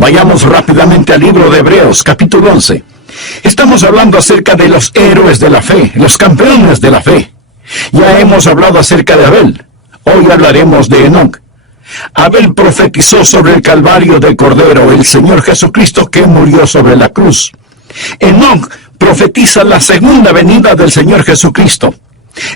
Vayamos rápidamente al libro de Hebreos, capítulo 11. Estamos hablando acerca de los héroes de la fe, los campeones de la fe. Ya hemos hablado acerca de Abel. Hoy hablaremos de Enoc. Abel profetizó sobre el Calvario del Cordero, el Señor Jesucristo que murió sobre la cruz. Enoc profetiza la segunda venida del Señor Jesucristo.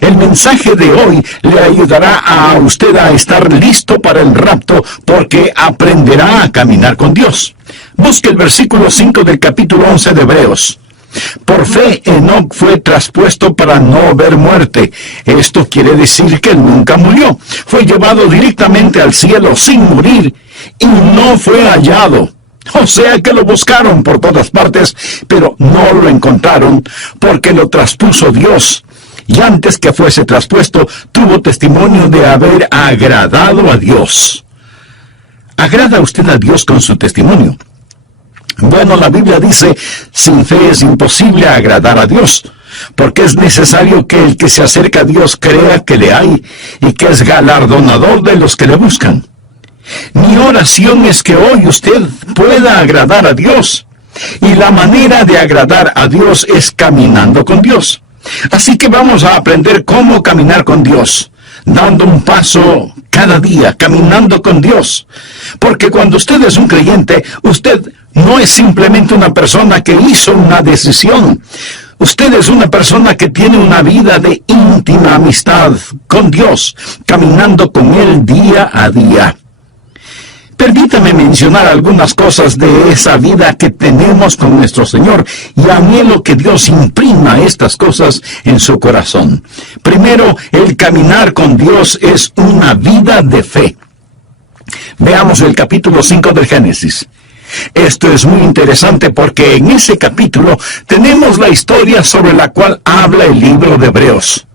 El mensaje de hoy le ayudará a usted a estar listo para el rapto porque aprenderá a caminar con Dios. Busque el versículo 5 del capítulo 11 de Hebreos. Por fe, Enoc fue traspuesto para no ver muerte. Esto quiere decir que él nunca murió. Fue llevado directamente al cielo sin morir y no fue hallado. O sea que lo buscaron por todas partes, pero no lo encontraron porque lo traspuso Dios. Y antes que fuese traspuesto, tuvo testimonio de haber agradado a Dios. ¿Agrada usted a Dios con su testimonio? Bueno, la Biblia dice, sin fe es imposible agradar a Dios, porque es necesario que el que se acerca a Dios crea que le hay y que es galardonador de los que le buscan. Mi oración es que hoy usted pueda agradar a Dios, y la manera de agradar a Dios es caminando con Dios. Así que vamos a aprender cómo caminar con Dios, dando un paso cada día, caminando con Dios. Porque cuando usted es un creyente, usted no es simplemente una persona que hizo una decisión. Usted es una persona que tiene una vida de íntima amistad con Dios, caminando con Él día a día. Permítame mencionar algunas cosas de esa vida que tenemos con nuestro Señor y anhelo que Dios imprima estas cosas en su corazón. Primero, el caminar con Dios es una vida de fe. Veamos el capítulo 5 del Génesis. Esto es muy interesante porque en ese capítulo tenemos la historia sobre la cual habla el libro de Hebreos.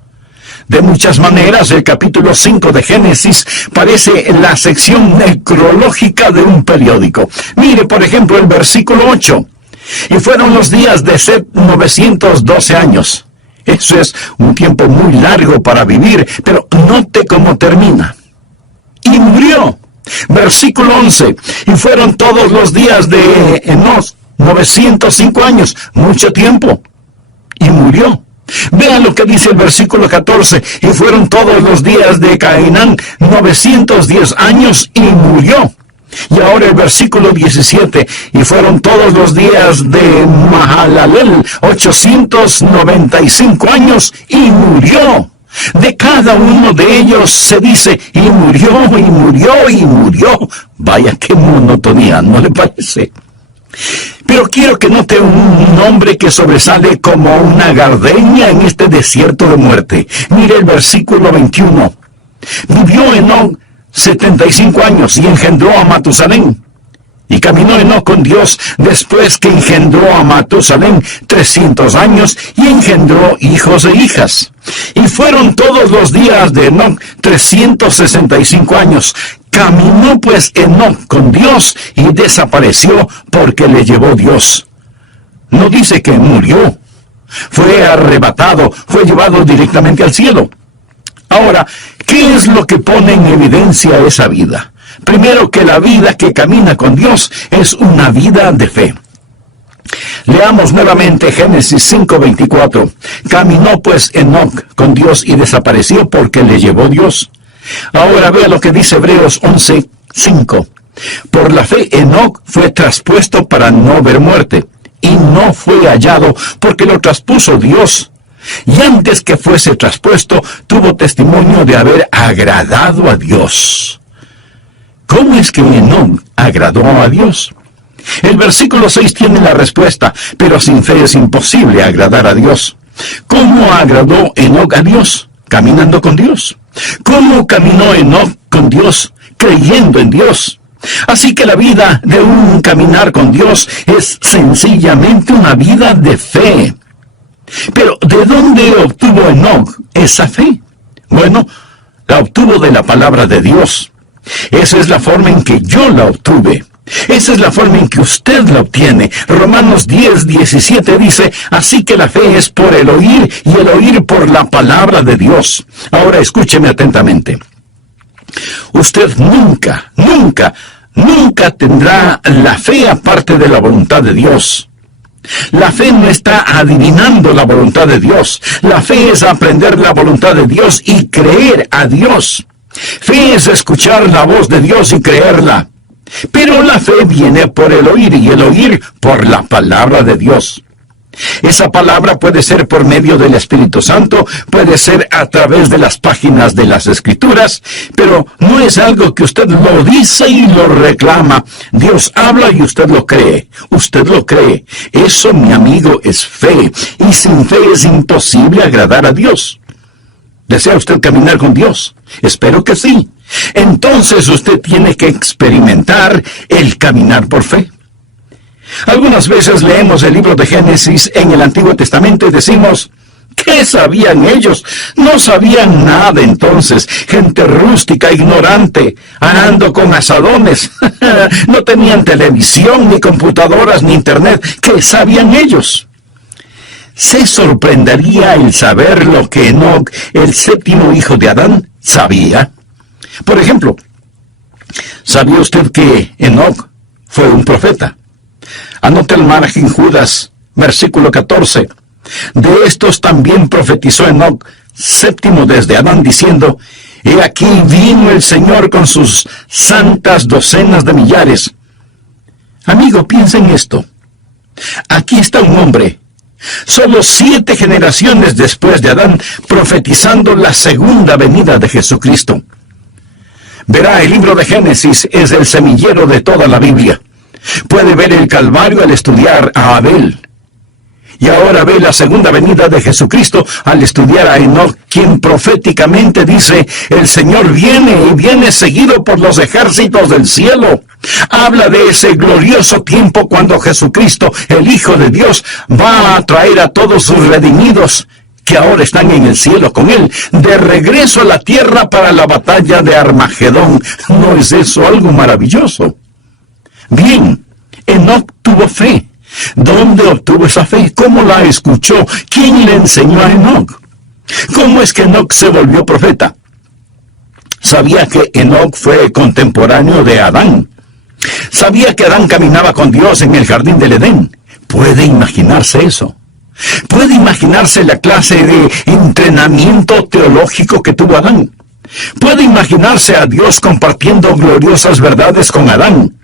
De muchas maneras, el capítulo 5 de Génesis parece la sección necrológica de un periódico. Mire, por ejemplo, el versículo 8. Y fueron los días de Set 912 años. Eso es un tiempo muy largo para vivir, pero note cómo termina. Y murió. Versículo 11. Y fueron todos los días de Enoc 905 años. Mucho tiempo. Y murió. Vean lo que dice el versículo 14. Y fueron todos los días de Cainán 910 años y murió. Y ahora el versículo 17. Y fueron todos los días de Mahalalel 895 años y murió. De cada uno de ellos se dice, y murió, y murió, y murió. Vaya qué monotonía, ¿no le parece? Pero quiero que note un nombre que sobresale como una gardenia en este desierto de muerte. Mire el versículo 21. Vivió Enoc 75 años y engendró a Matusalén. Y caminó Enoc con Dios después que engendró a Matusalén 300 años y engendró hijos e hijas. Y fueron todos los días de Enoc 365 años. Caminó pues Enoc con Dios y desapareció porque le llevó Dios. No dice que murió. Fue arrebatado, fue llevado directamente al cielo. Ahora, ¿qué es lo que pone en evidencia esa vida? Primero, que la vida que camina con Dios es una vida de fe. Leamos nuevamente Génesis 5:24. Caminó pues Enoc con Dios y desapareció porque le llevó Dios. Ahora vea lo que dice Hebreos 11:5. Por la fe Enoc fue traspuesto para no ver muerte, y no fue hallado porque lo traspuso Dios. Y antes que fuese traspuesto, tuvo testimonio de haber agradado a Dios. ¿Cómo es que Enoc agradó a Dios? El versículo 6 tiene la respuesta, pero sin fe es imposible agradar a Dios. ¿Cómo agradó Enoc a Dios? Caminando con Dios. ¿Cómo caminó Enoc con Dios? Creyendo en Dios. Así que la vida de un caminar con Dios es sencillamente una vida de fe. Pero, ¿de dónde obtuvo Enoc esa fe? Bueno, la obtuvo de la palabra de Dios. Esa es la forma en que yo la obtuve. Esa es la forma en que usted la obtiene. Romanos 10:17 dice, así que la fe es por el oír y el oír por la palabra de Dios. Ahora escúcheme atentamente. Usted nunca nunca tendrá la fe aparte de la voluntad de Dios. La fe no está adivinando la voluntad de Dios. La fe es aprender la voluntad de Dios y creer a Dios. Fe es escuchar la voz de Dios y creerla. Pero la fe viene por el oír y el oír por la palabra de Dios. Esa palabra puede ser por medio del Espíritu Santo, puede ser a través de las páginas de las Escrituras, pero no es algo que usted lo dice y lo reclama. Dios habla y usted lo cree. Usted lo cree. Eso, mi amigo, es fe. Y sin fe es imposible agradar a Dios. ¿Desea usted caminar con Dios? Espero que sí. Entonces usted tiene que experimentar el caminar por fe. Algunas veces leemos el libro de Génesis en el Antiguo Testamento y decimos, ¿qué sabían ellos? No sabían nada entonces. Gente rústica, ignorante, arando con asadones. No tenían televisión, ni computadoras, ni internet. ¿Qué sabían ellos? Se sorprendería el saber lo que Enoc, el séptimo hijo de Adán, sabía. Por ejemplo, ¿sabía usted que Enoc fue un profeta? Anote el margen Judas, versículo 14. De estos también profetizó Enoc, séptimo desde Adán, diciendo, he aquí vino el Señor con sus santas docenas de millares. Amigo, piensa en esto. Aquí está un hombre, solo 7 generaciones después de Adán, profetizando la segunda venida de Jesucristo. Verá, el libro de Génesis es el semillero de toda la Biblia. Puede ver el Calvario al estudiar a Abel. Y ahora ve la segunda venida de Jesucristo al estudiar a Enoc, quien proféticamente dice, el Señor viene y viene seguido por los ejércitos del cielo. Habla de ese glorioso tiempo cuando Jesucristo, el Hijo de Dios, va a traer a todos sus redimidos, que ahora están en el cielo con Él, de regreso a la tierra para la batalla de Armagedón. ¿No es eso algo maravilloso? Bien, Enoc tuvo fe. ¿Dónde obtuvo esa fe? ¿Cómo la escuchó? ¿Quién le enseñó a Enoc? ¿Cómo es que Enoc se volvió profeta? Sabía que Enoc fue contemporáneo de Adán. Sabía que Adán caminaba con Dios en el jardín del Edén. ¿Puede imaginarse eso? ¿Puede imaginarse la clase de entrenamiento teológico que tuvo Adán? ¿Puede imaginarse a Dios compartiendo gloriosas verdades con Adán?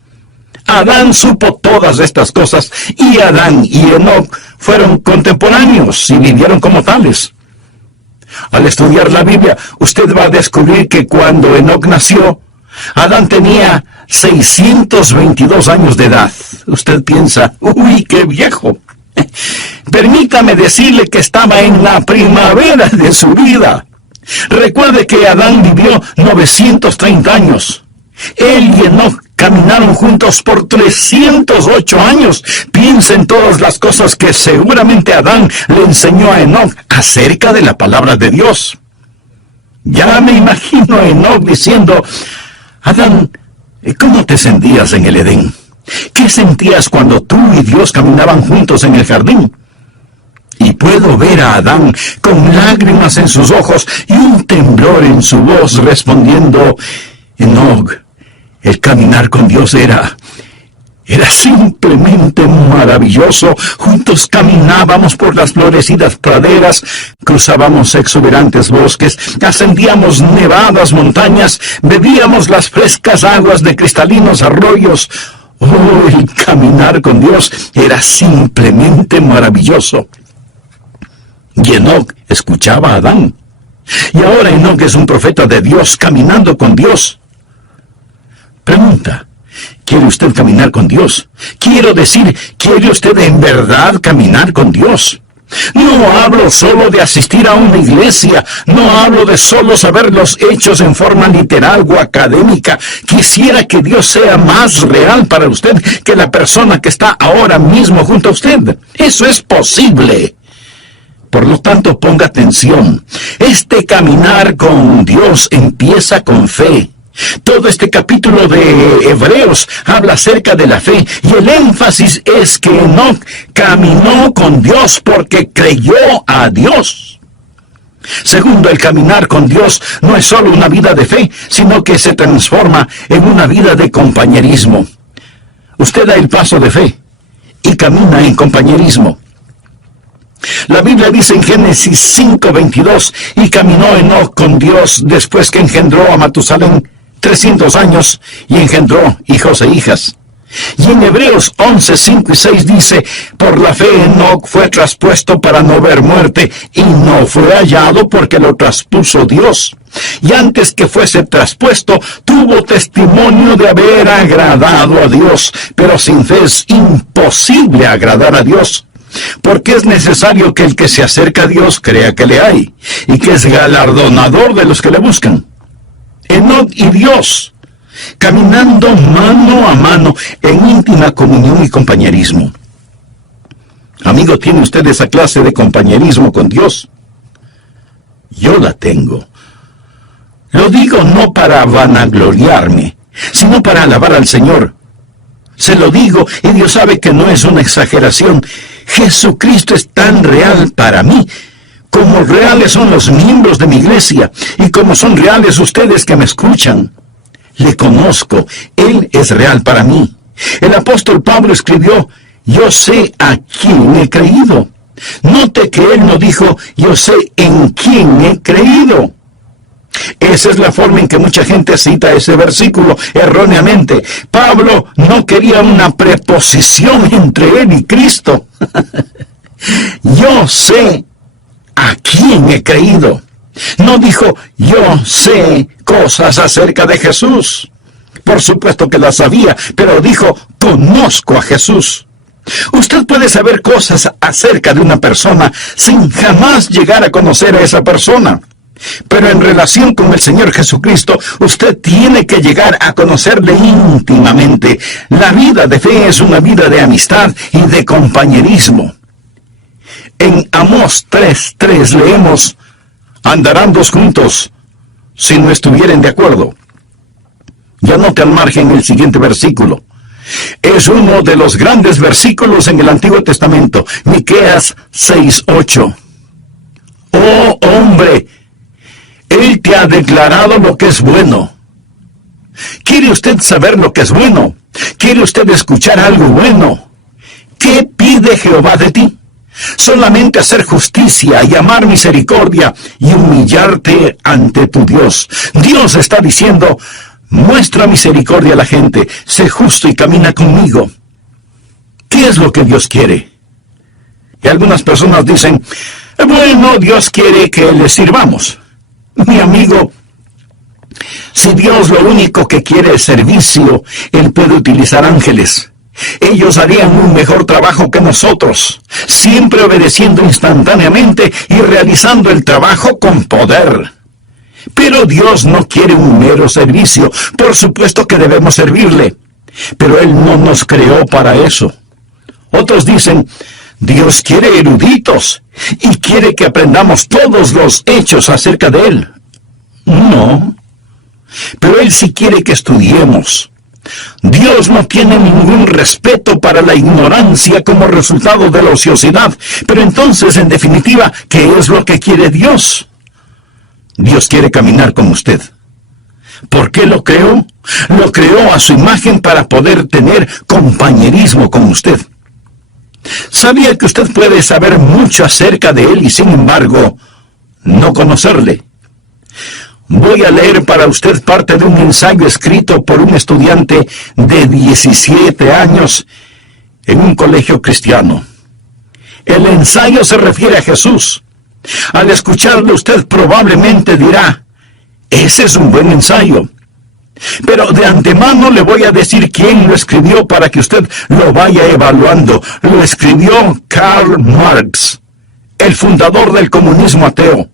Adán supo todas estas cosas, y Adán y Enoc fueron contemporáneos y vivieron como tales. Al estudiar la Biblia, usted va a descubrir que cuando Enoc nació, Adán tenía 622 años de edad. Usted piensa, ¡uy, qué viejo! Permítame decirle que estaba en la primavera de su vida. Recuerde que Adán vivió 930 años. Él y Enoc caminaron juntos por 308 años. Piensa en todas las cosas que seguramente Adán le enseñó a Enoc acerca de la palabra de Dios. Ya me imagino a Enoc diciendo, Adán, ¿cómo te sentías en el Edén? ¿Qué sentías cuando tú y Dios caminaban juntos en el jardín? Y puedo ver a Adán con lágrimas en sus ojos y un temblor en su voz respondiendo, Enoc, el caminar con Dios era simplemente maravilloso. Juntos caminábamos por las florecidas praderas, cruzábamos exuberantes bosques, ascendíamos nevadas montañas, bebíamos las frescas aguas de cristalinos arroyos. Oh, el caminar con Dios era simplemente maravilloso. Y Enoc escuchaba a Adán. Y ahora Enoc es un profeta de Dios caminando con Dios. Pregunta, ¿quiere usted caminar con Dios? Quiero decir, ¿quiere usted en verdad caminar con Dios? No hablo solo de asistir a una iglesia, no hablo de solo saber los hechos en forma literal o académica. Quisiera que Dios sea más real para usted que la persona que está ahora mismo junto a usted. Eso es posible. Por lo tanto, ponga atención. Este caminar con Dios empieza con fe. Todo este capítulo de Hebreos habla acerca de la fe, y el énfasis es que Enoc caminó con Dios porque creyó a Dios. Segundo, el caminar con Dios no es solo una vida de fe, sino que se transforma en una vida de compañerismo. Usted da el paso de fe y camina en compañerismo. La Biblia dice en Génesis 5:22, y caminó Enoc con Dios después que engendró a Matusalén 300 años y engendró hijos e hijas. Y en Hebreos 11:5 y 6 dice, por la fe Enoc fue traspuesto para no ver muerte, y no fue hallado porque lo traspuso Dios. Y antes que fuese traspuesto, tuvo testimonio de haber agradado a Dios. Pero sin fe es imposible agradar a Dios, porque es necesario que el que se acerca a Dios crea que le hay, y que es galardonador de los que le buscan. Enoc y Dios, caminando mano a mano en íntima comunión y compañerismo. Amigo, ¿tiene usted esa clase de compañerismo con Dios? Yo la tengo. Lo digo no para vanagloriarme, sino para alabar al Señor. Se lo digo, y Dios sabe que no es una exageración. Jesucristo es tan real para mí, como reales son los miembros de mi iglesia, y como son reales ustedes que me escuchan. Le conozco, Él es real para mí. El apóstol Pablo escribió, yo sé a quién he creído. Note que él no dijo, yo sé en quién he creído. Esa es la forma en que mucha gente cita ese versículo erróneamente. Pablo no quería una preposición entre él y Cristo. Yo sé a quién he creído. No dijo, yo sé cosas acerca de Jesús. Por supuesto que las sabía, pero dijo, conozco a Jesús. Usted puede saber cosas acerca de una persona sin jamás llegar a conocer a esa persona. Pero en relación con el Señor Jesucristo, usted tiene que llegar a conocerle íntimamente. La vida de fe es una vida de amistad y de compañerismo. En Amós 3:3 leemos, andarán dos juntos si no estuvieren de acuerdo. Ya note al margen el siguiente versículo. Es uno de los grandes versículos en el Antiguo Testamento, Miqueas 6:8. Oh hombre, Él te ha declarado lo que es bueno. ¿Quiere usted saber lo que es bueno? ¿Quiere usted escuchar algo bueno? ¿Qué pide Jehová de ti? Solamente hacer justicia y amar misericordia y humillarte ante tu Dios. Dios está diciendo, muestra misericordia a la gente, sé justo y camina conmigo. ¿Qué es lo que Dios quiere? Y algunas personas dicen, bueno, Dios quiere que le sirvamos. Mi amigo, si Dios lo único que quiere es servicio, Él puede utilizar ángeles. Ellos harían un mejor trabajo que nosotros, siempre obedeciendo instantáneamente y realizando el trabajo con poder. Pero Dios no quiere un mero servicio. Por supuesto que debemos servirle, pero Él no nos creó para eso. Otros dicen, Dios quiere eruditos y quiere que aprendamos todos los hechos acerca de Él. No, pero Él sí quiere que estudiemos. Dios no tiene ningún respeto para la ignorancia como resultado de la ociosidad. Pero entonces, en definitiva, ¿qué es lo que quiere Dios? Dios quiere caminar con usted. ¿Por qué lo creó? Lo creó a su imagen para poder tener compañerismo con usted. ¿Sabía que usted puede saber mucho acerca de Él y sin embargo no conocerle? Voy a leer para usted parte de un ensayo escrito por un estudiante de 17 años en un colegio cristiano. El ensayo se refiere a Jesús. Al escucharlo usted probablemente dirá, ese es un buen ensayo. Pero de antemano le voy a decir quién lo escribió para que usted lo vaya evaluando. Lo escribió Karl Marx, el fundador del comunismo ateo.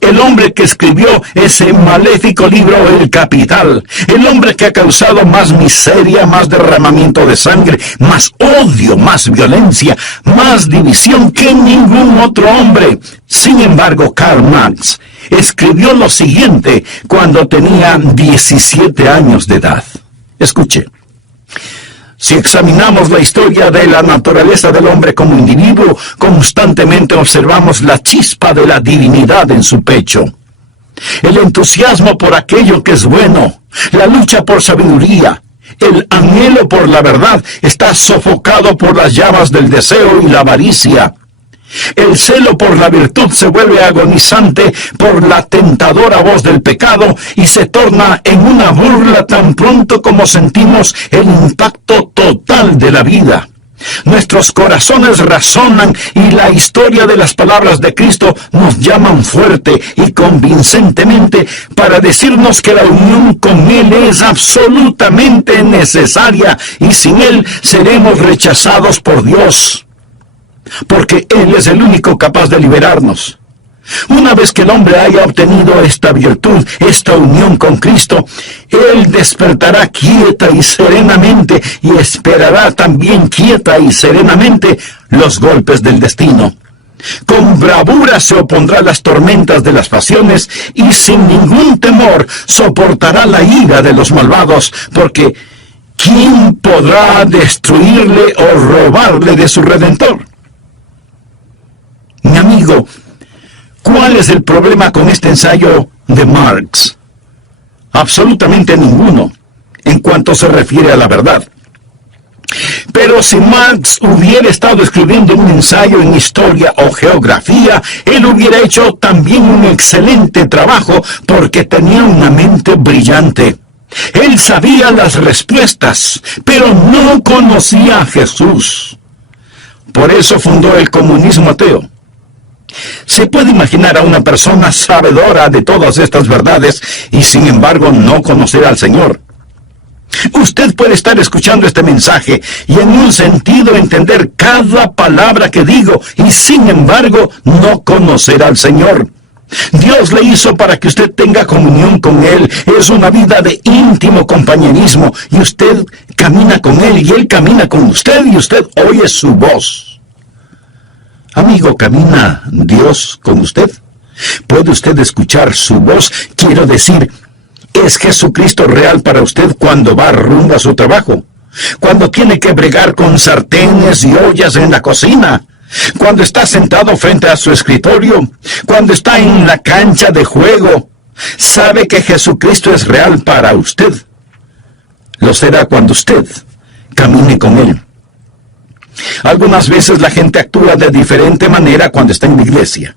El hombre que escribió ese maléfico libro El Capital, el hombre que ha causado más miseria, más derramamiento de sangre, más odio, más violencia, más división que ningún otro hombre. Sin embargo, Karl Marx escribió lo siguiente cuando tenía 17 años de edad. Escuche. Si examinamos la historia de la naturaleza del hombre como individuo, constantemente observamos la chispa de la divinidad en su pecho. El entusiasmo por aquello que es bueno, la lucha por sabiduría, el anhelo por la verdad está sofocado por las llamas del deseo y la avaricia. El celo por la virtud se vuelve agonizante por la tentadora voz del pecado y se torna en una burla tan pronto como sentimos el impacto total de la vida. Nuestros corazones razonan y la historia de las palabras de Cristo nos llaman fuerte y convincentemente para decirnos que la unión con Él es absolutamente necesaria y sin Él seremos rechazados por Dios, porque Él es el único capaz de liberarnos. Una vez que el hombre haya obtenido esta virtud, esta unión con Cristo, Él despertará quieta y serenamente y esperará también quieta y serenamente los golpes del destino. Con bravura se opondrá a las tormentas de las pasiones y sin ningún temor soportará la ira de los malvados, porque ¿quién podrá destruirle o robarle de su Redentor? Mi amigo, ¿cuál es el problema con este ensayo de Marx? Absolutamente ninguno, en cuanto se refiere a la verdad. Pero si Marx hubiera estado escribiendo un ensayo en historia o geografía, él hubiera hecho también un excelente trabajo porque tenía una mente brillante. Él sabía las respuestas, pero no conocía a Jesús. Por eso fundó el comunismo ateo. Se puede imaginar a una persona sabedora de todas estas verdades y sin embargo no conocer al Señor. Usted puede estar escuchando este mensaje y en un sentido entender cada palabra que digo y sin embargo no conocer al Señor. Dios le hizo para que usted tenga comunión con Él. Es una vida de íntimo compañerismo y usted camina con Él y Él camina con usted y usted oye su voz. Amigo, ¿camina Dios con usted? ¿Puede usted escuchar su voz? Quiero decir, ¿es Jesucristo real para usted cuando va rumbo a su trabajo? Cuando tiene que bregar con sartenes y ollas en la cocina. Cuando está sentado frente a su escritorio. Cuando está en la cancha de juego. ¿Sabe que Jesucristo es real para usted? Lo será cuando usted camine con Él. Algunas veces la gente actúa de diferente manera cuando está en la iglesia.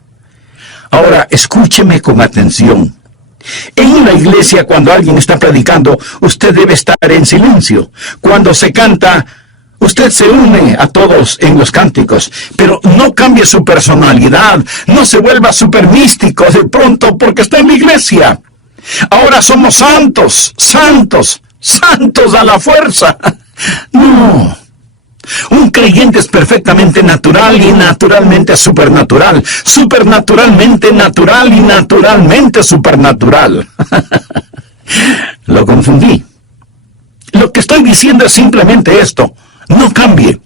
Ahora, escúcheme con atención. En una iglesia, cuando alguien está predicando, usted debe estar en silencio. Cuando se canta, usted se une a todos en los cánticos, pero no cambie su personalidad, no se vuelva súper místico de pronto porque está en la iglesia. Ahora somos santos, santos, santos a la fuerza. No. Un creyente es perfectamente natural y naturalmente supernatural, supernaturalmente natural y naturalmente supernatural. Lo confundí. Lo que estoy diciendo es simplemente esto: no cambie.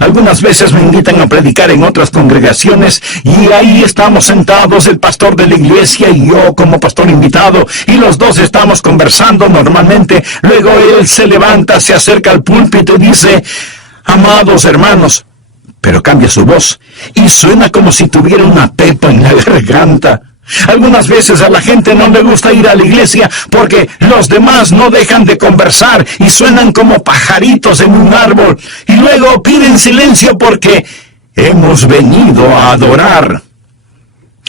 Algunas veces me invitan a predicar en otras congregaciones y ahí estamos sentados, el pastor de la iglesia y yo como pastor invitado, y los dos estamos conversando normalmente. Luego él se levanta, se acerca al púlpito y dice: amados hermanos, pero cambia su voz y suena como si tuviera una pepa en la garganta. Algunas veces a la gente no le gusta ir a la iglesia porque los demás no dejan de conversar y suenan como pajaritos en un árbol, y luego piden silencio porque hemos venido a adorar.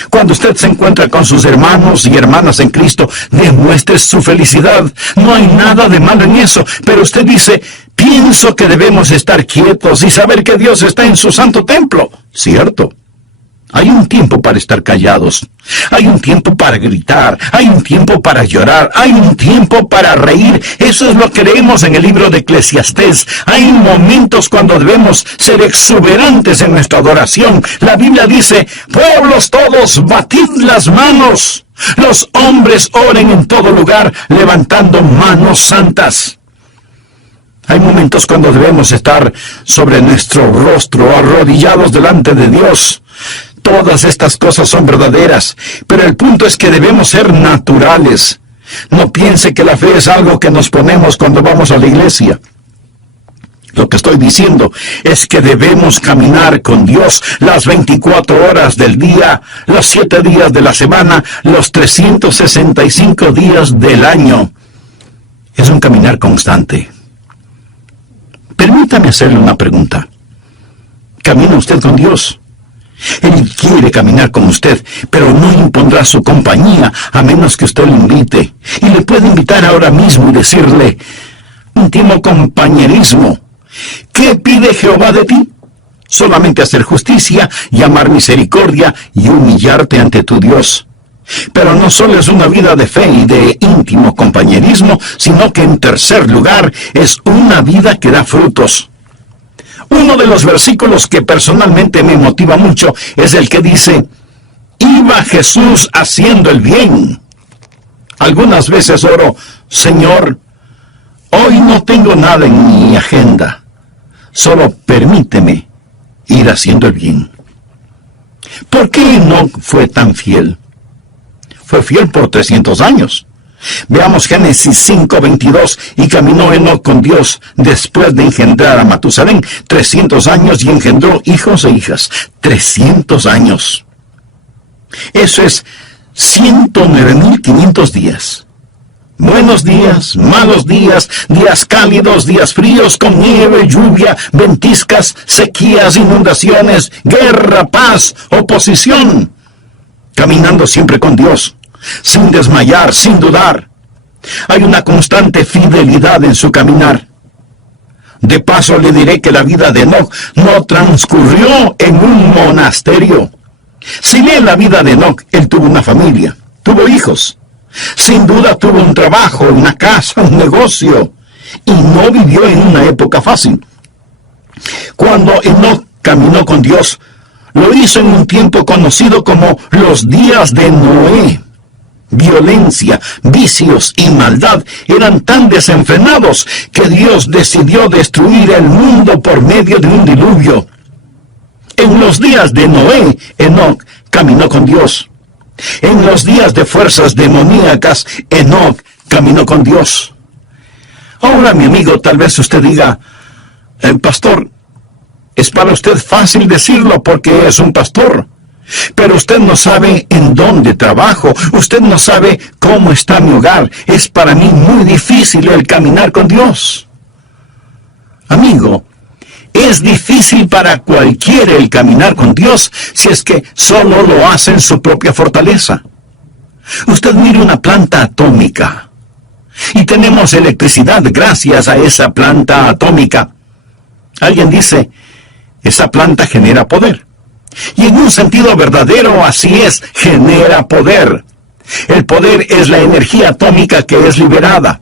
Cuando usted se encuentra con sus hermanos y hermanas en Cristo, demuestre su felicidad. No hay nada de malo en eso, pero usted dice: pienso que debemos estar quietos y saber que Dios está en su santo templo. ¿Cierto? Hay un tiempo para estar callados, hay un tiempo para gritar, hay un tiempo para llorar, hay un tiempo para reír. Eso es lo que leemos en el libro de Eclesiastés. Hay momentos cuando debemos ser exuberantes en nuestra adoración. La Biblia dice: pueblos todos, batid las manos. Los hombres oren en todo lugar, levantando manos santas. Hay momentos cuando debemos estar sobre nuestro rostro, arrodillados delante de Dios. Todas estas cosas son verdaderas, pero el punto es que debemos ser naturales. No piense que la fe es algo que nos ponemos cuando vamos a la iglesia. lo que estoy diciendo es que debemos caminar con Dios las 24 horas del día, los 7 días de la semana, los 365 días del año. Es un caminar constante. Permítame hacerle una pregunta. ¿Camina usted con Dios? Él quiere caminar con usted, pero no impondrá su compañía a menos que usted lo invite. Y le puede invitar ahora mismo y decirle: íntimo compañerismo, ¿qué pide Jehová de ti? Solamente hacer justicia, llamar misericordia y humillarte ante tu Dios. Pero no solo es una vida de fe y de íntimo compañerismo, sino que en tercer lugar es una vida que da frutos. Uno de los versículos que personalmente me motiva mucho es el que dice: iba Jesús haciendo el bien. Algunas veces oro: Señor, hoy no tengo nada en mi agenda, solo permíteme ir haciendo el bien. ¿Por qué Enoc fue tan fiel? Fue fiel por 300 años. Veamos Génesis 5:22, y caminó Enoc con Dios después de engendrar a Matusalén 300 años y engendró hijos e hijas. 300 años. Eso es 109.500 días. Buenos días, malos días, días cálidos, días fríos, con nieve, lluvia, ventiscas, sequías, inundaciones, guerra, paz, oposición. Caminando siempre con Dios, sin desmayar, sin dudar. Hay una constante fidelidad en su caminar. De paso le diré que la vida de Enoc no transcurrió en un monasterio. Si lee la vida de Enoc, él tuvo una familia, tuvo hijos. Sin duda tuvo un trabajo, una casa, un negocio, y no vivió en una época fácil. Cuando Enoc caminó con Dios, lo hizo en un tiempo conocido como los días de Noé. Violencia, vicios y maldad eran tan desenfrenados que Dios decidió destruir el mundo por medio de un diluvio. En los días de Noé, Enoc caminó con Dios. En los días de fuerzas demoníacas, Enoc caminó con Dios. Ahora, mi amigo, tal vez usted diga: pastor, es para usted fácil decirlo porque es un pastor, pero usted no sabe en dónde trabajo, usted no sabe cómo está mi hogar. Es para mí muy difícil el caminar con Dios. Amigo, es difícil para cualquiera el caminar con Dios si es que solo lo hace en su propia fortaleza. Usted mire una planta atómica y tenemos electricidad gracias a esa planta atómica. Alguien dice: esa planta genera poder. Y en un sentido verdadero, así es, genera poder. El poder es la energía atómica que es liberada.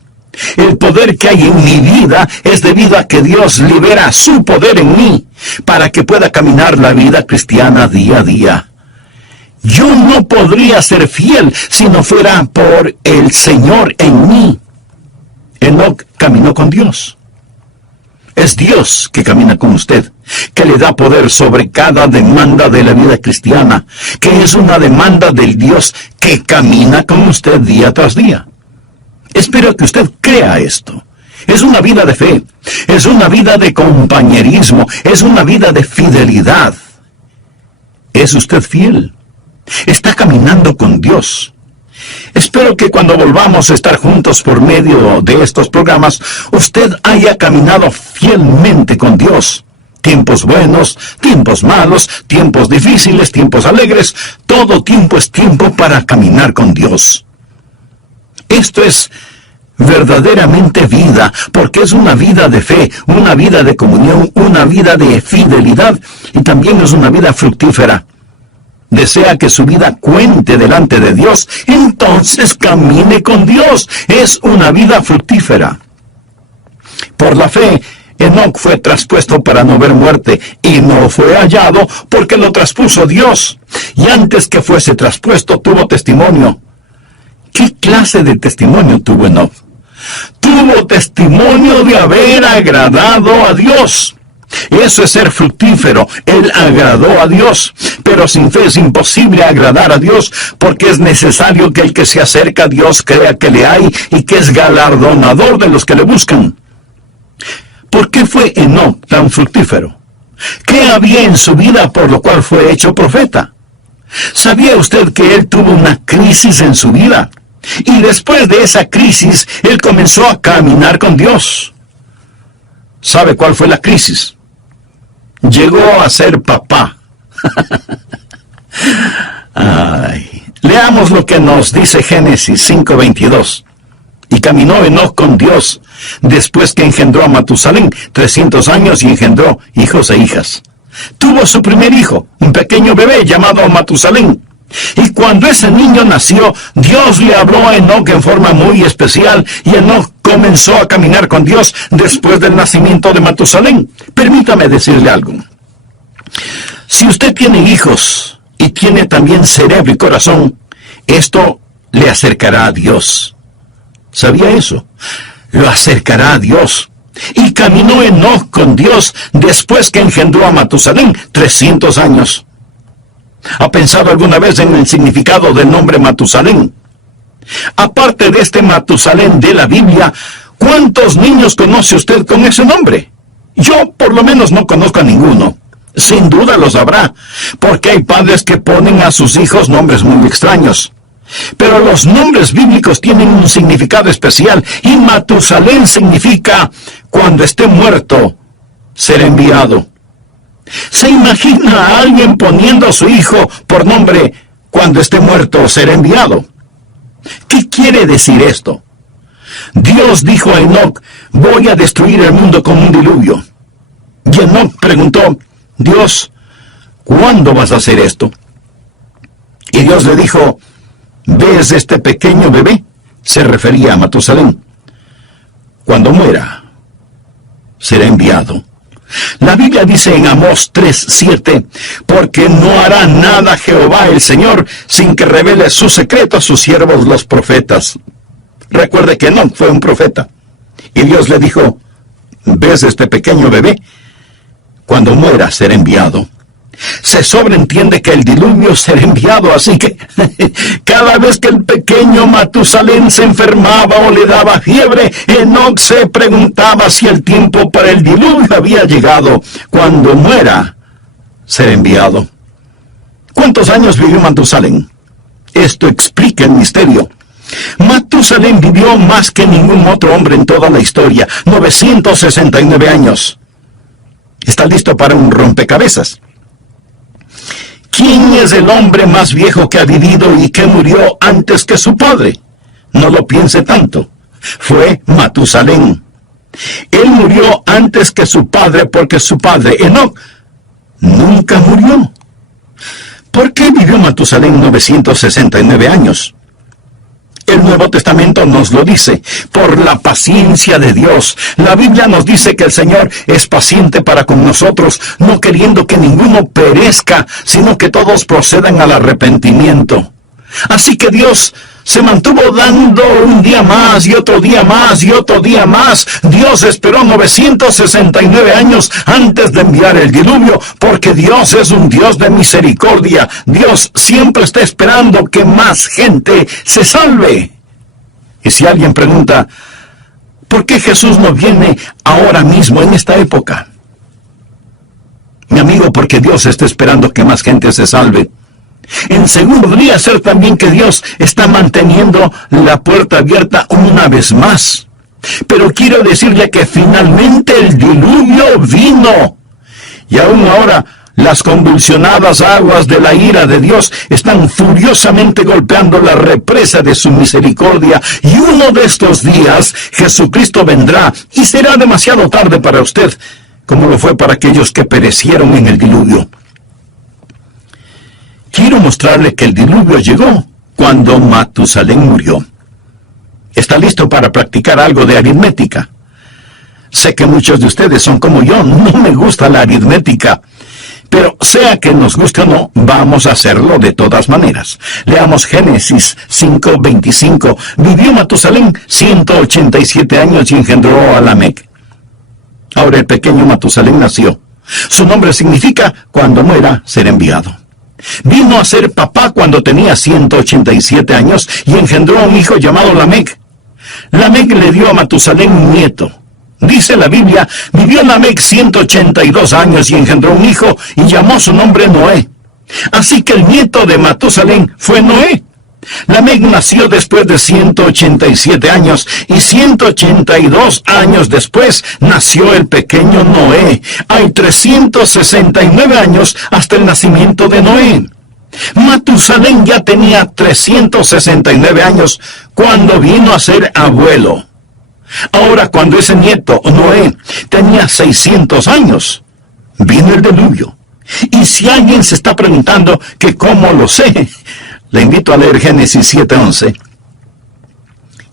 El poder que hay en mi vida es debido a que Dios libera su poder en mí para que pueda caminar la vida cristiana día a día. Yo no podría ser fiel si no fuera por el Señor en mí. Enoc caminó con Dios. Es Dios que camina con usted, que le da poder sobre cada demanda de la vida cristiana, que es una demanda del Dios que camina con usted día tras día. Espero que usted crea esto. Es una vida de fe, es una vida de compañerismo, es una vida de fidelidad. ¿Es usted fiel? ¿Está caminando con Dios? Espero que cuando volvamos a estar juntos por medio de estos programas, usted haya caminado fielmente con Dios. Tiempos buenos, tiempos malos, tiempos difíciles, tiempos alegres, todo tiempo es tiempo para caminar con Dios. Esto es verdaderamente vida, porque es una vida de fe, una vida de comunión, una vida de fidelidad, y también es una vida fructífera. Desea que su vida cuente delante de Dios, entonces camine con Dios. Es una vida fructífera. Por la fe, Enoc fue traspuesto para no ver muerte, y no fue hallado porque lo traspuso Dios. Y antes que fuese traspuesto, tuvo testimonio. ¿Qué clase de testimonio tuvo Enoc? Tuvo testimonio de haber agradado a Dios. Eso es ser fructífero. Él agradó a Dios. Pero sin fe es imposible agradar a Dios, porque es necesario que el que se acerca a Dios crea que le hay y que es galardonador de los que le buscan. ¿Por qué fue Enoc tan fructífero? ¿Qué había en su vida por lo cual fue hecho profeta? ¿Sabía usted que él tuvo una crisis en su vida? Y después de esa crisis, él comenzó a caminar con Dios. ¿Sabe cuál fue la crisis? Llegó a ser papá. Ay. Leamos lo que nos dice Génesis 5:22. Y caminó Enoc con Dios después que engendró a Matusalén 300 años y engendró hijos e hijas. Tuvo su primer hijo, un pequeño bebé llamado Matusalén. Y cuando ese niño nació, Dios le habló a Enoc en forma muy especial, y Enoc comenzó a caminar con Dios después del nacimiento de Matusalén. Permítame decirle algo. Si usted tiene hijos y tiene también cerebro y corazón, esto le acercará a Dios. ¿Sabía eso? Lo acercará a Dios. Y caminó Enoc con Dios después que engendró a Matusalén 300 años. ¿Ha pensado alguna vez en el significado del nombre Matusalén? Aparte de este Matusalén de la Biblia, ¿cuántos niños conoce usted con ese nombre? Yo por lo menos no conozco a ninguno. Sin duda los habrá, porque hay padres que ponen a sus hijos nombres muy extraños. Pero los nombres bíblicos tienen un significado especial, y Matusalén significa cuando esté muerto, ser enviado. ¿Se imagina a alguien poniendo a su hijo por nombre cuando esté muerto, ser enviado? ¿Qué quiere decir esto? Dios dijo a Enoc, voy a destruir el mundo con un diluvio. Y Enoc preguntó, Dios, ¿cuándo vas a hacer esto? Y Dios le dijo, ¿ves este pequeño bebé? Se refería a Matusalén. Cuando muera, será enviado. La Biblia dice en Amós 3:7, porque no hará nada Jehová el Señor sin que revele su secreto a sus siervos los profetas. Recuerde que Enoc fue un profeta. Y Dios le dijo, ¿ves este pequeño bebé? Cuando muera será enviado. Se sobreentiende que el diluvio será enviado, así que cada vez que el pequeño Matusalén se enfermaba o le daba fiebre, Enoc se preguntaba si el tiempo para el diluvio había llegado. Cuando muera, será enviado. ¿Cuántos años vivió Matusalén? Esto explica el misterio. Matusalén vivió más que ningún otro hombre en toda la historia, 969 años. ¿Está listo para un rompecabezas? ¿Quién es el hombre más viejo que ha vivido y que murió antes que su padre? No lo piense tanto. Fue Matusalén. Él murió antes que su padre porque su padre, Enoc, nunca murió. ¿Por qué vivió Matusalén 969 años? El Nuevo Testamento nos lo dice, por la paciencia de Dios. La Biblia nos dice que el Señor es paciente para con nosotros, no queriendo que ninguno perezca, sino que todos procedan al arrepentimiento. Así que Dios se mantuvo dando un día más y otro día más y otro día más. Dios esperó 969 años antes de enviar el diluvio, porque Dios es un Dios de misericordia. Dios siempre está esperando que más gente se salve. Y si alguien pregunta, ¿por qué Jesús no viene ahora mismo en esta época? Mi amigo, porque Dios está esperando que más gente se salve. En segundo, podría ser también que Dios está manteniendo la puerta abierta una vez más. Pero quiero decirle que finalmente el diluvio vino. Y aún ahora, las convulsionadas aguas de la ira de Dios están furiosamente golpeando la represa de su misericordia. Y uno de estos días, Jesucristo vendrá y será demasiado tarde para usted, como lo fue para aquellos que perecieron en el diluvio. Quiero mostrarle que el diluvio llegó cuando Matusalén murió. ¿Está listo para practicar algo de aritmética? Sé que muchos de ustedes son como yo, no me gusta la aritmética. Pero sea que nos guste o no, vamos a hacerlo de todas maneras. Leamos Génesis 5:25. Vivió Matusalén 187 años y engendró a Lamec. Ahora el pequeño Matusalén nació. Su nombre significa cuando muera será enviado. Vino a ser papá cuando tenía 187 años y engendró a un hijo llamado Lamec. Lamec le dio a Matusalén un nieto. Dice la Biblia, vivió Lamec 182 años y engendró un hijo y llamó su nombre Noé. Así que el nieto de Matusalén fue Noé. Lamec nació después de 187 años y 182 años después nació el pequeño Noé. Hay 369 años hasta el nacimiento de Noé. Matusalén ya tenía 369 años cuando vino a ser abuelo. Ahora, cuando ese nieto, Noé, tenía 600 años, vino el diluvio. Y si alguien se está preguntando que cómo lo sé, le invito a leer Génesis 7:11.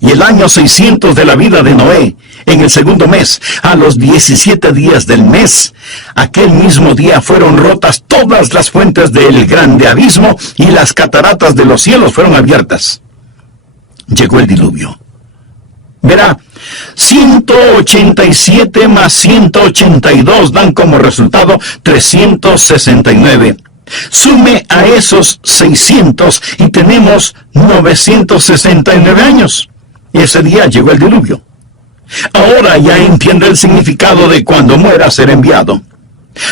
Y el año 600 de la vida de Noé, en el segundo mes, a los 17 días del mes, aquel mismo día fueron rotas todas las fuentes del grande abismo y las cataratas de los cielos fueron abiertas. Llegó el diluvio. Verá, 187 más 182 dan como resultado 369. Sume a esos 600 y tenemos 969 años. Ese día llegó el diluvio. Ahora ya entiende el significado de cuando muera ser enviado.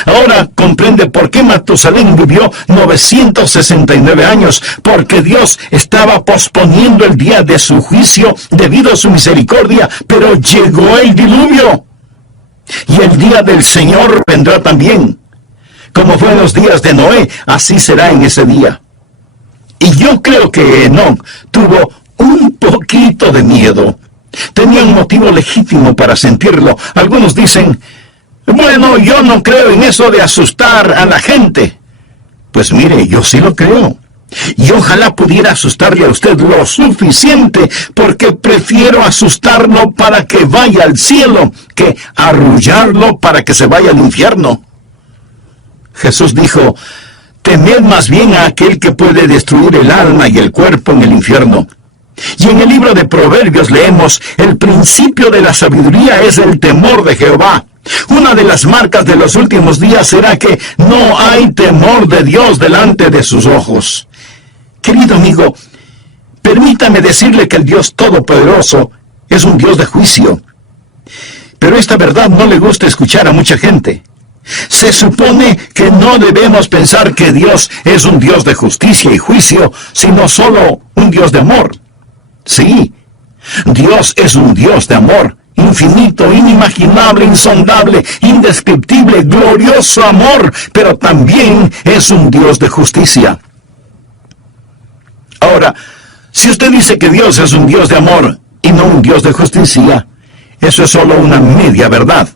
Ahora comprende por qué Matusalén vivió 969 años, porque Dios estaba posponiendo el día de su juicio debido a su misericordia, pero llegó el diluvio. Y el día del Señor vendrá también. Como fue en los días de Noé, así será en ese día. Y yo creo que Enoc tuvo un poquito de miedo. Tenía un motivo legítimo para sentirlo. Algunos dicen, bueno, yo no creo en eso de asustar a la gente. Pues mire, yo sí lo creo. Y ojalá pudiera asustarle a usted lo suficiente, porque prefiero asustarlo para que vaya al cielo, que arrullarlo para que se vaya al infierno. Jesús dijo, temed más bien a aquel que puede destruir el alma y el cuerpo en el infierno. Y en el libro de Proverbios leemos, el principio de la sabiduría es el temor de Jehová. Una de las marcas de los últimos días será que no hay temor de Dios delante de sus ojos. Querido amigo, permítame decirle que el Dios Todopoderoso es un Dios de juicio. Pero esta verdad no le gusta escuchar a mucha gente. Se supone que no debemos pensar que Dios es un Dios de justicia y juicio, sino solo un Dios de amor. Sí, Dios es un Dios de amor, infinito, inimaginable, insondable, indescriptible, glorioso amor, pero también es un Dios de justicia. Ahora, si usted dice que Dios es un Dios de amor y no un Dios de justicia, eso es solo una media verdad.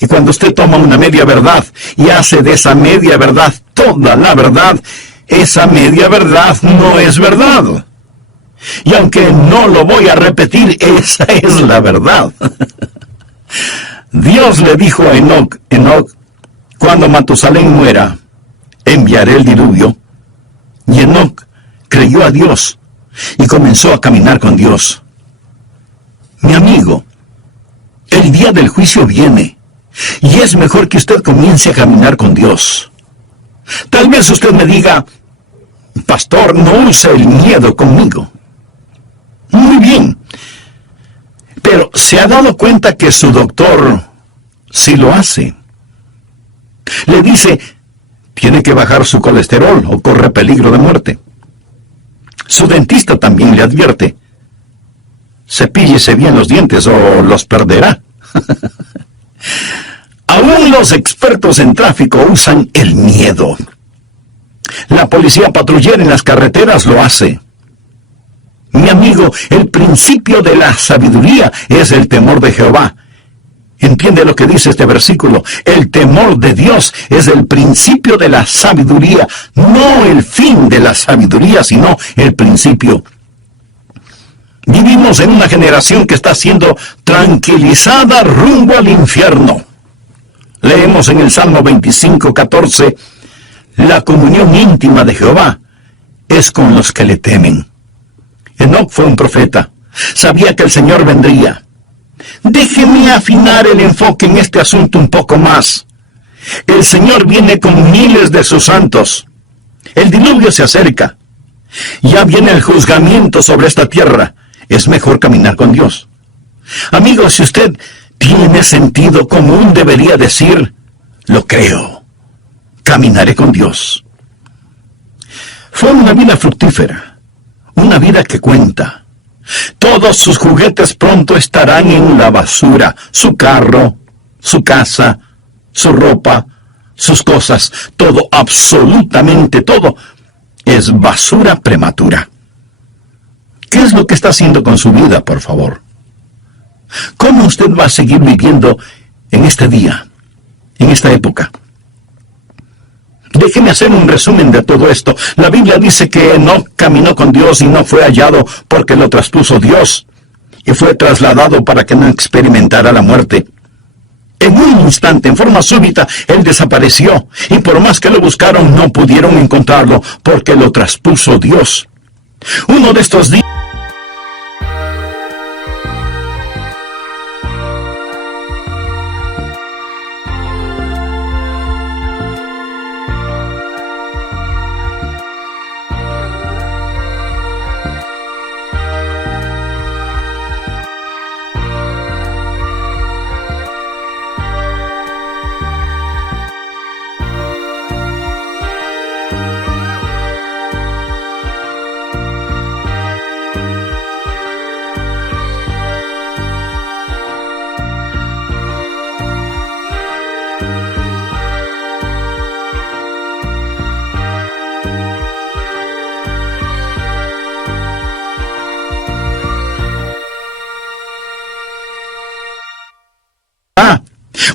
Y cuando usted toma una media verdad y hace de esa media verdad toda la verdad, esa media verdad no es verdad. Y aunque no lo voy a repetir, esa es la verdad. Dios le dijo a Enoc, cuando Matusalén muera, enviaré el diluvio. Y Enoc creyó a Dios y comenzó a caminar con Dios. Mi amigo, el día del juicio viene, y es mejor que usted comience a caminar con Dios. Tal vez usted me diga, pastor, no use el miedo conmigo. Muy bien, pero ¿se ha dado cuenta que su doctor sí lo hace? Le dice, tiene que bajar su colesterol o corre peligro de muerte. Su dentista también le advierte, cepíllese bien los dientes o los perderá. Aún los expertos en tráfico usan el miedo. La policía patrullera en las carreteras lo hace. Mi amigo, el principio de la sabiduría es el temor de Jehová. ¿Entiende lo que dice este versículo? El temor de Dios es el principio de la sabiduría, no el fin de la sabiduría, sino el principio. Vivimos en una generación que está siendo tranquilizada rumbo al infierno. Leemos en el Salmo 25:14, la comunión íntima de Jehová es con los que le temen. Enoc fue un profeta. Sabía que el Señor vendría. Déjeme afinar el enfoque en este asunto un poco más. El Señor viene con miles de sus santos. El diluvio se acerca. Ya viene el juzgamiento sobre esta tierra. Es mejor caminar con Dios. Amigo, si usted tiene sentido común debería decir, lo creo, caminaré con Dios. Fue una vida fructífera, una vida que cuenta. Todos sus juguetes pronto estarán en la basura, su carro, su casa, su ropa, sus cosas, todo, absolutamente todo, es basura prematura. ¿Qué es lo que está haciendo con su vida, por favor? ¿Cómo usted va a seguir viviendo en este día, en esta época? Déjeme hacer un resumen de todo esto. La Biblia dice que Enoc caminó con Dios y no fue hallado porque lo traspuso Dios, y fue trasladado para que no experimentara la muerte. En un instante, en forma súbita, él desapareció, y por más que lo buscaron, no pudieron encontrarlo porque lo traspuso Dios. Uno de estos días...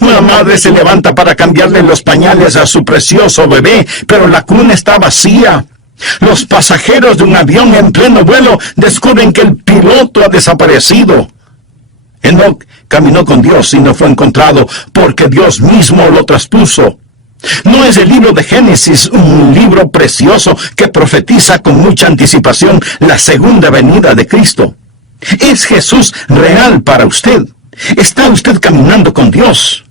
Una madre se levanta para cambiarle los pañales a su precioso bebé, pero la cuna está vacía. Los pasajeros de un avión en pleno vuelo descubren que el piloto ha desaparecido. Enoc caminó con Dios y no fue encontrado porque Dios mismo lo traspuso. ¿No es el libro de Génesis un libro precioso que profetiza con mucha anticipación la segunda venida de Cristo? ¿Es Jesús real para usted? ¿Está usted caminando con Dios?